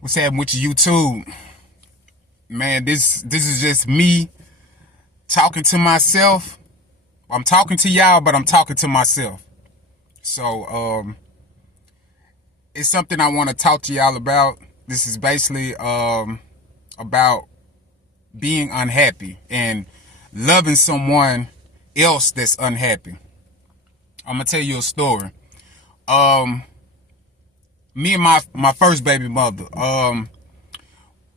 What's happening with you, YouTube? Man, this is just me talking to myself. I'm talking to y'all, but I'm talking to myself. So, it's something I want to talk to y'all about. This is basically about being unhappy and loving someone else that's unhappy. I'm gonna tell you a story. Me and my first baby mother,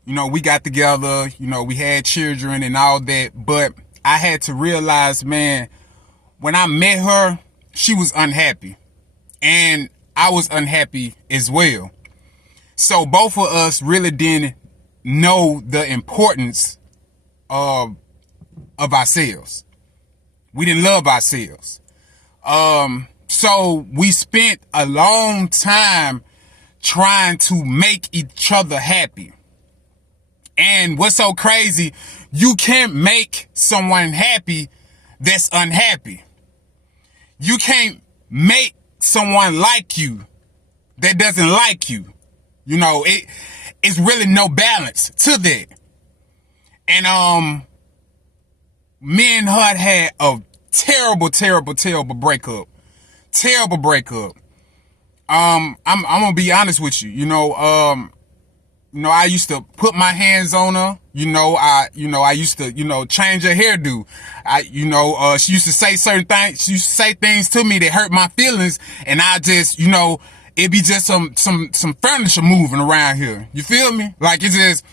we got together, we had children and all that, but I had to realize, man, when I met her, she was unhappy and I was unhappy as well. So both of us really didn't know the importance of ourselves. We didn't love ourselves. So we spent a long time trying to make each other happy. And what's so crazy, you can't make someone happy that's unhappy. You can't make someone like you that doesn't like you. It's really no balance to that. And me and her had a terrible breakup. Terrible breakup. I'm gonna be honest with you. I used to put my hands on her. I used to, change her hairdo. She used to say certain things. She used to say things to me that hurt my feelings, and I just, it'd be just some furniture moving around here. You feel me? Like it's just,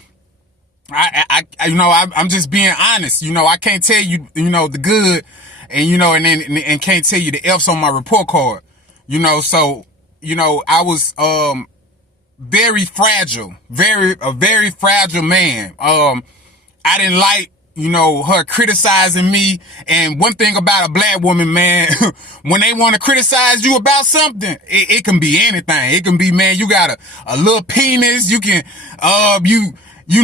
I'm just being honest. I can't tell you, the good, and can't tell you the F's on my report card. So, I was, very fragile, a very fragile man. I didn't like, her criticizing me. And one thing about a black woman, man, when they want to criticize you about something, it can be anything. It can be, man, you got a little penis. You can, you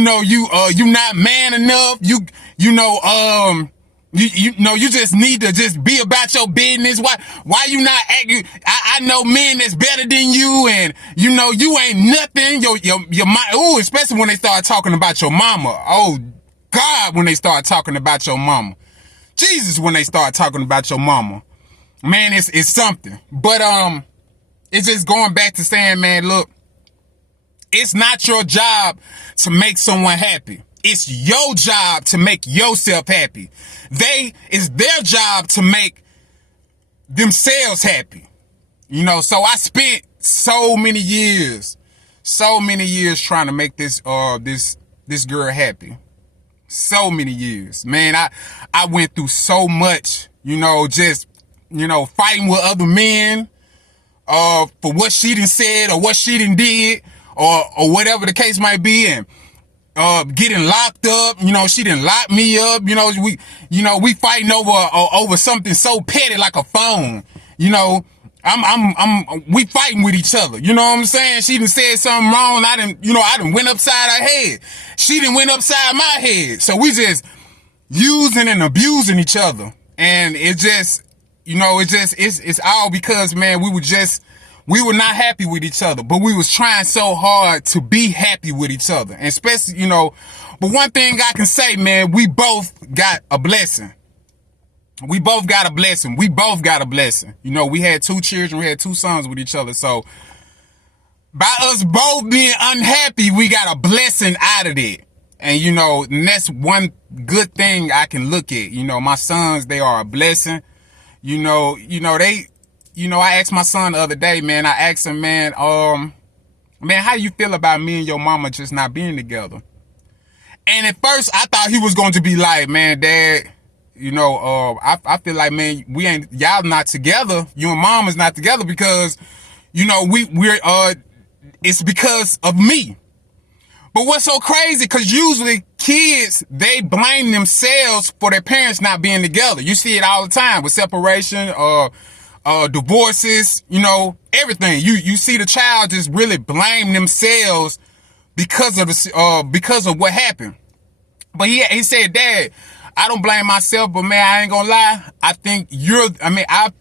not man enough. You just need to just be about your business. Why you not acting? I know men that's better than you, and you ain't nothing. Your mom, especially when they start talking about your mama. Oh God, when they start talking about your mama. Jesus, when they start talking about your mama. Man, it's something. But it's just going back to saying, man, look, it's not your job to make someone happy. It's your job to make yourself happy. It's their job to make themselves happy. So I spent so many years trying to make this girl happy. So many years. Man, I went through so much, just, fighting with other men, for what she done said or what she done did or whatever the case might be. And getting locked up, she didn't lock me up, we fighting over something so petty like a phone, we fighting with each other, you know what I'm saying? She done said something wrong, I done went upside her head, she done went upside my head, so we just using and abusing each other, and it just, it's all because, man, we were not happy with each other, but we was trying so hard to be happy with each other. And especially, but one thing I can say, man, we both got a blessing. We both got a blessing. We had 2 children, we had 2 sons with each other. So by us both being unhappy, we got a blessing out of it. And that's one good thing I can look at. My sons, they are a blessing. I asked my son the other day, man, I asked him, man, how you feel about me and your mama just not being together? And at first I thought he was going to be like, man, Dad, I feel like, man, y'all not together. You and mom is not together because, it's because of me. But what's so crazy, because usually kids, they blame themselves for their parents not being together. You see it all the time with separation, divorces, everything. You see the child just really blame themselves because of what happened. But he said, Dad, I don't blame myself, but man, I ain't gonna lie. I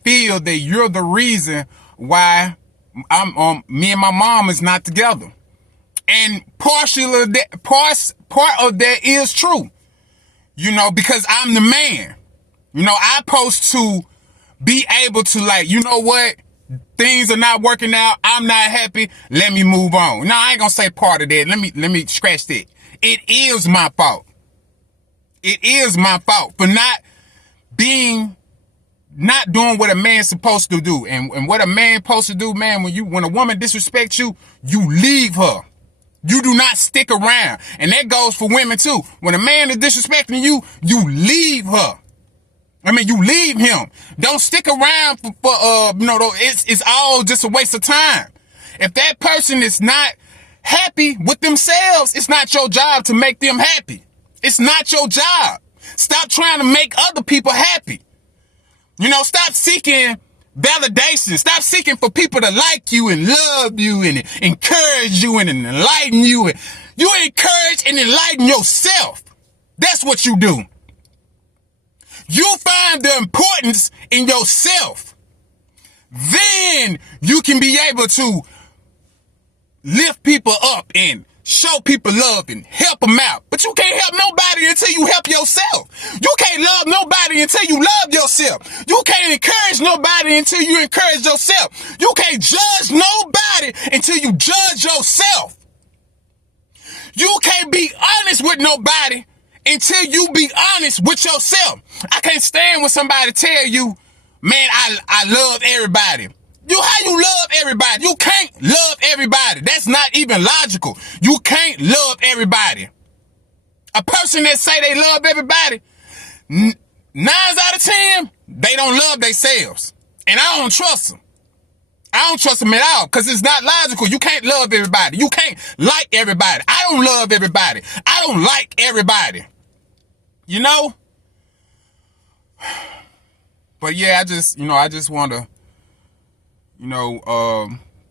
feel that you're the reason why me and my mom is not together. And partial of that, part of that is true, you know, because I'm the man. You know, I supposed to be able to, like, you know what? Things are not working out. I'm not happy. Let me move on. No, I ain't gonna say part of that. Let me scratch that. It is my fault. It is my fault for not doing what a man's supposed to do. And what a man supposed to do, man, when a woman disrespects you, you leave her. You do not stick around. And that goes for women too. When a man is disrespecting you, you leave her. I mean, you leave him. Don't stick around for it's all just a waste of time. If that person is not happy with themselves, it's not your job to make them happy. It's not your job. Stop trying to make other people happy. You know, stop seeking validation. Stop seeking for people to like you and love you and encourage you and enlighten you. You encourage and enlighten yourself. That's what you do. You find the importance in yourself. Then you can be able to lift people up and show people love and help them out. But you can't help nobody until you help yourself. You can't love nobody until you love yourself. You can't encourage nobody until you encourage yourself. You can't judge nobody until you judge yourself. You can't be honest with nobody until you be honest with yourself. I can't stand when somebody tell you, man, I love everybody. How you love everybody? You can't love everybody. That's not even logical. You can't love everybody. A person that say they love everybody, 9 out of 10, they don't love themselves. And I don't trust them. I don't trust them at all because it's not logical. You can't love everybody. You can't like everybody. I don't love everybody. I don't like everybody. You know? But yeah, I just want to,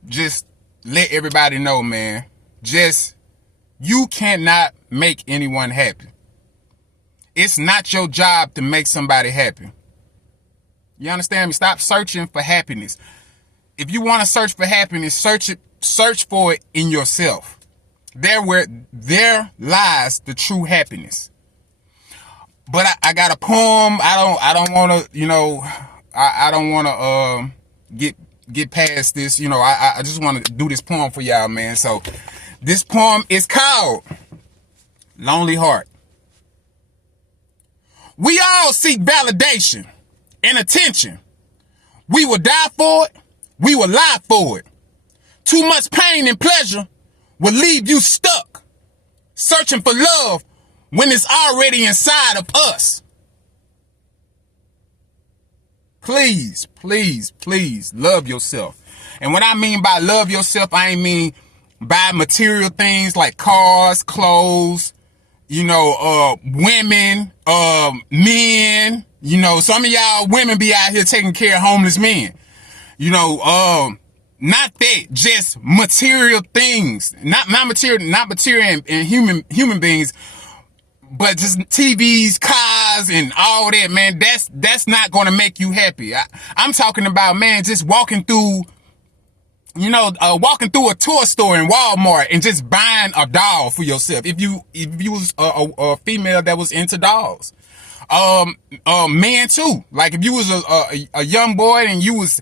just let everybody know, man, you cannot make anyone happy. It's not your job to make somebody happy. You understand me? Stop searching for happiness. If you want to search for happiness, search for it in yourself. There lies the true happiness. But I got a poem. I don't want to, I don't want to get past this. I just want to do this poem for y'all, man. So this poem is called Lonely Heart. We all seek validation and attention. We will die for it. We will lie for it. Too much pain and pleasure will leave you stuck, searching for love when it's already inside of us. Please, please, please love yourself. And what I mean by love yourself, I ain't mean buy material things like cars, clothes, women, men. Some of y'all women be out here taking care of homeless men. Not that, just material things. Not material and human beings. But just TVs, cars, and all that, man, that's not going to make you happy. I'm talking about, man, just walking through a toy store in Walmart and just buying a doll for yourself. If you was a female that was into dolls. Men too. Like if you was a young boy and you was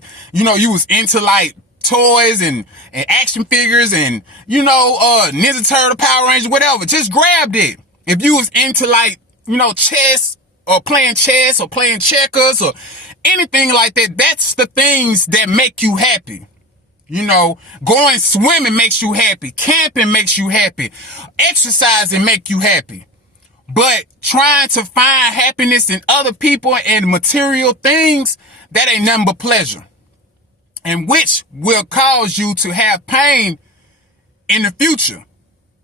into like toys and action figures and, Ninja Turtle, Power Rangers, whatever, just grabbed it. If you was into like, chess or playing checkers or anything like that, that's the things that make you happy. Going swimming makes you happy. Camping makes you happy. Exercising make you happy. But trying to find happiness in other people and material things, that ain't nothing but pleasure. And which will cause you to have pain in the future.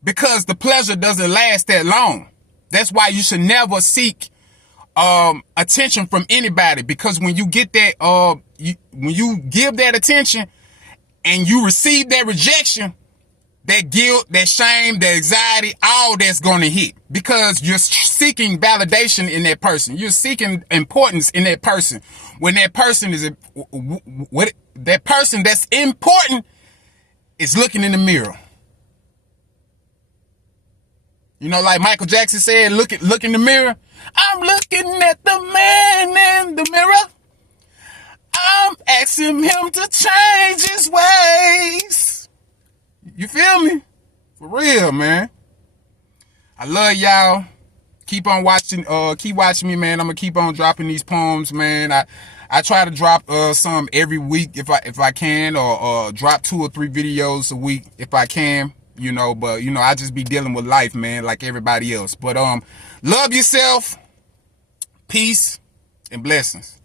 Because the pleasure doesn't last that long. That's why you should never seek attention from anybody. Because when you get that, when you give that attention and you receive that rejection, that guilt, that shame, that anxiety, all that's going to hit. Because you're seeking validation in that person. You're seeking importance in that person. When that person that person that's important is looking in the mirror. You know, like Michael Jackson said, look in the mirror. I'm looking at the man in the mirror. I'm asking him to change his ways. You feel me? For real, man. I love y'all. Keep on watching, keep watching me, man. I'm gonna keep on dropping these poems, man. I try to drop some every week if I can, or drop 2 or 3 videos a week if I can, you know, but you know, I just be dealing with life, man, like everybody else. But love yourself, peace, and blessings.